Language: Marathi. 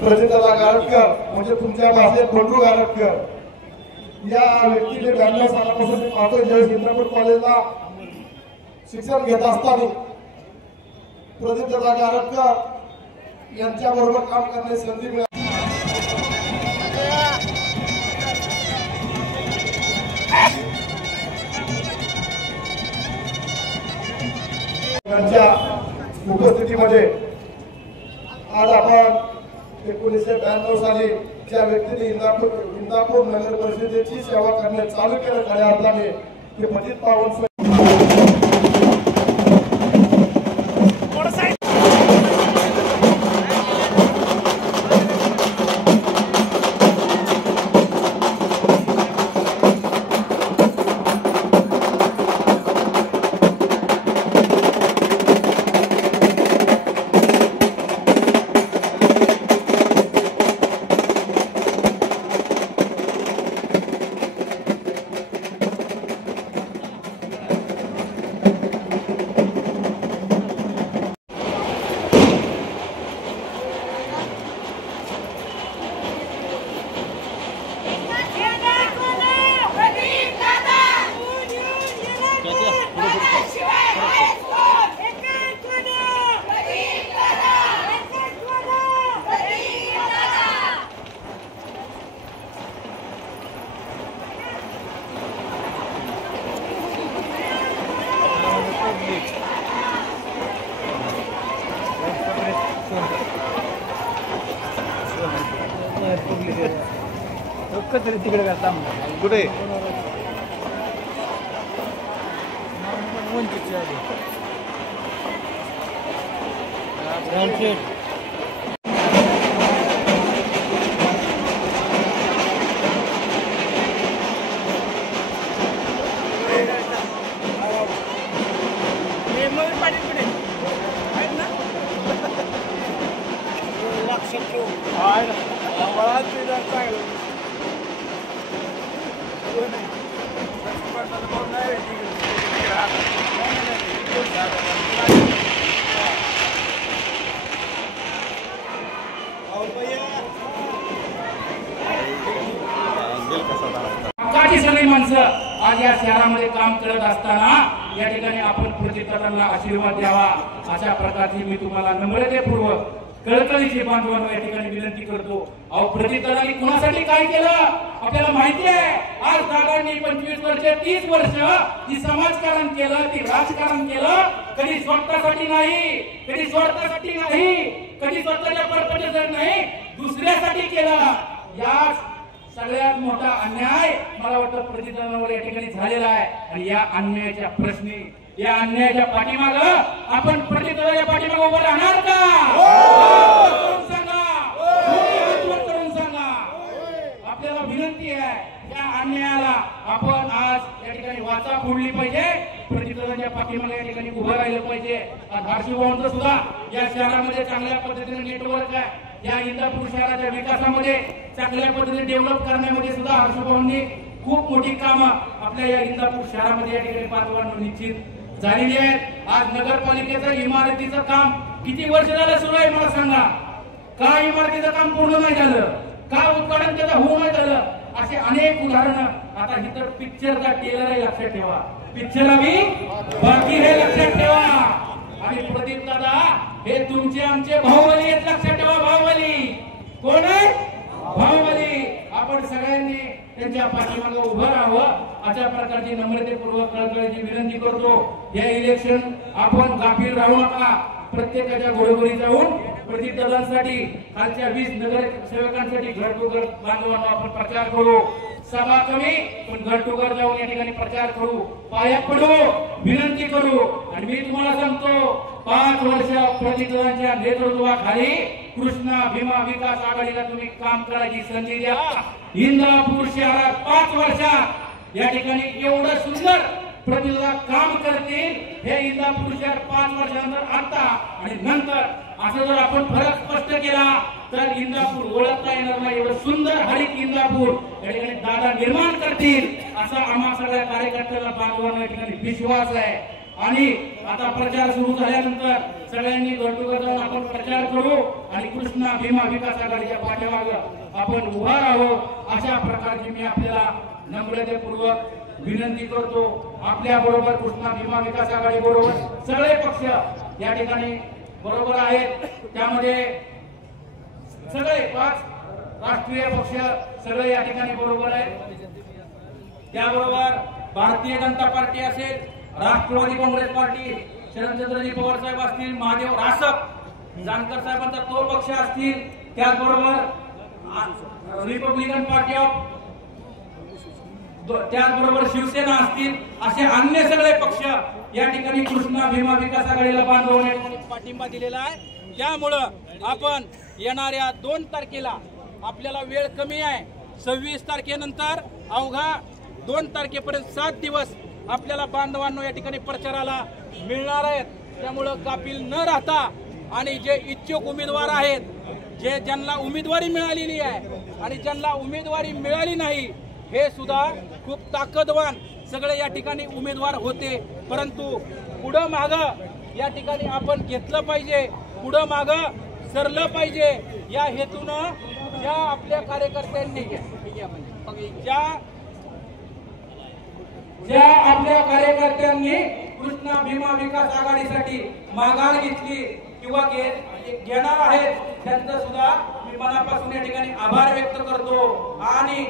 प्रजिताला गारटकर म्हणजे तुमच्या भाषेत बंडू गारटकर या व्यक्तीने 92 सालापासून मी पाहतो ज्यावेळेस इंद्रापूर कॉलेजला शिक्षण घेत असताना प्रजिताला गारटकर यांच्या बरोबर काम करण्याची संधी मिळाली। त्यांच्या उपस्थितीमध्ये आज आपण 1992 साली ज्या व्यक्तीने इंदापूर नगर परिषदेची सेवा करणे चालू केलं खऱ्या अर्थाने ते पतित पावन तिकडे करता कुठे सगळी माणसं आज या शहरामध्ये काम करत असताना या ठिकाणी आपण प्रजिताला आशीर्वाद द्यावा अशा प्रकारची मी तुम्हाला नम्रतेपूर्वक कळकळीची बांधवांना या ठिकाणी विनंती करतो। अहो प्रजिताने कुणासाठी काय केलं आपल्याला माहिती आहे। आज दादांनी 25 वर्ष 30 वर्ष ती समाजकारण केलं, ती राजकारण केलं, कधी स्वतःसाठी नाही, कधी स्वार्थासाठी नाही, कधी स्वतःच्या पर्पजसाठी नाही, दुसऱ्यासाठी केलं। या सगळ्यात मोठा अन्याय मला वाटतं प्रजितांवर या ठिकाणी झालेला आहे आणि या अन्यायाच्या प्रश्नी या अन्यायाच्या पाठीमाग आपण प्रजिताच्या पाठीमाग उभं राहणार का? करून सांगा आपल्याला विनंती आहे। या अन्यायाला आपण आज या ठिकाणी वाचा फोडली पाहिजे, प्रजिताच्या पाठीमाग या ठिकाणी उभं राहिलं पाहिजे। हर्षभावांचं सुद्धा या शहरामध्ये चांगल्या पद्धतीने नेटवर्क आहे, या इंदापूर शहराच्या विकासामध्ये चांगल्या पद्धतीने डेव्हलप करण्यामध्ये सुद्धा हर्षभावांनी खूप मोठी कामं आपल्या या इंदापूर शहरामध्ये या ठिकाणी पाचवांना निश्चित झालेली आहेत। आज नगरपालिकेचं इमारतीचं काम किती वर्ष झालं सुरू आहे मला सांगा? का इमारतीचं काम पूर्ण नाही झालं? का उद्घाटन त्याचं होऊ नाही झालं? असे अनेक उदाहरणं। आता इतर पिक्चरचा टेलर आहे लक्षात ठेवा, पिक्चर आम्ही बाकी हे लक्षात ठेवा। आणि प्रदीप दादा हे तुमचे आमचे भाऊबली आहेत लक्षात ठेवा। भाऊबली कोण आहे? भाऊबली। आपण सगळ्यांनी त्यांच्या पाठीमागे उभं राहावं अशा प्रकारची नम्रतेपूर्वक कळकळीची विनंती करतो। या इलेक्शन आपण गाफील राहू नका, प्रत्येकाच्या घरोघरी जाऊन प्रदीप दादांसाठी खालच्या 20 नगरसेवकांसाठी घर टू घर बांधवांना आपण प्रचार करू। सभा कमी पण घर टू घर जाऊन या ठिकाणी प्रचार करू, पाया पडू, विनंती करू। आणि मी तुम्हाला सांगतो 5 वर्ष प्रदीप दादांच्या नेतृत्वाखाली कृष्णा भीमा विकास आघाडीला तुम्ही काम करायची संधी द्या। इंदापूर शहरात 5 वर्षात या ठिकाणी एवढं सुंदर प्रतिष्ठा काम करतील हे इंदापूर शहर 5 वर्षानंतर आता आणि नंतर असं जर आपण फरक स्पष्ट केला तर इंदापूर ओळखता येणार नाही. एवढं सुंदर हरित इंदापूर या ठिकाणी दादा निर्माण करतील असा आम्हा सगळ्या कार्यकर्त्यांना बांधवांना या ठिकाणी विश्वास आहे. आणि आता प्रचार सुरू झाल्यानंतर सगळ्यांनी गटुगट जाऊन आपण प्रचार करू आणि कृष्णा भीमा विकास आघाडीच्या पाठीमागे आपण उभा राहू अशा प्रकारची मी आपल्याला नम्रतेपूर्वक विनंती करतो. आपल्या बरोबर कृष्णा भीमा विकास आघाडी बरोबर सगळे पक्ष या ठिकाणी बरोबर आहेत. त्यामध्ये सगळे 5 राष्ट्रीय पक्ष सगळे या ठिकाणी बरोबर आहेत. त्याबरोबर भारतीय जनता पार्टी असेल, राष्ट्रवादी काँग्रेस पार्टी, शरदचंद्रजी पवार साहेब असतील, महादेव रासप जानकर साहेबांचा तो पक्ष असतील, त्याचबरोबर रिपब्लिकन पार्टी ऑफ त्याचबरोबर शिवसेना असतील, असे अन्य सगळे पक्ष या ठिकाणी कृष्णा भीमा विकास आघाडीला बांधवण्यासाठी पाठिंबा दिलेला आहे. त्यामुळं आपण येणाऱ्या 2 तारखेला आपल्याला वेळ कमी आहे. 26 तारखेनंतर अवघा 2 तारखेपर्यंत 7 दिवस आपल्याला बांधवांनो या ठिकाणी प्रचाराला मिळणार आहेत. त्यामुळं गाफील न राहता आणि जे इच्छुक उमेदवार आहेत, ज्यांना उमेदवारी मिळालेली आहे आणि ज्यांना उमेदवारी मिळाली नाही, हे सुद्धा खूप ताकदवान सगळे या ठिकाणी उमेदवार होते. परंतु पुढं माग या ठिकाणी आपण घेतलं पाहिजे, पुढं माग सरलं पाहिजे या हेतूनं ज्या आपल्या कार्यकर्त्यांनी ज्या आपल्या कार्यकर्त्यांनी कृष्णा भीमा विकास आघाडीसाठी माघार घेतली किंवा घेणार आहेत त्यांचं सुद्धा मी मनापासून या ठिकाणी आभार व्यक्त करतो. आणि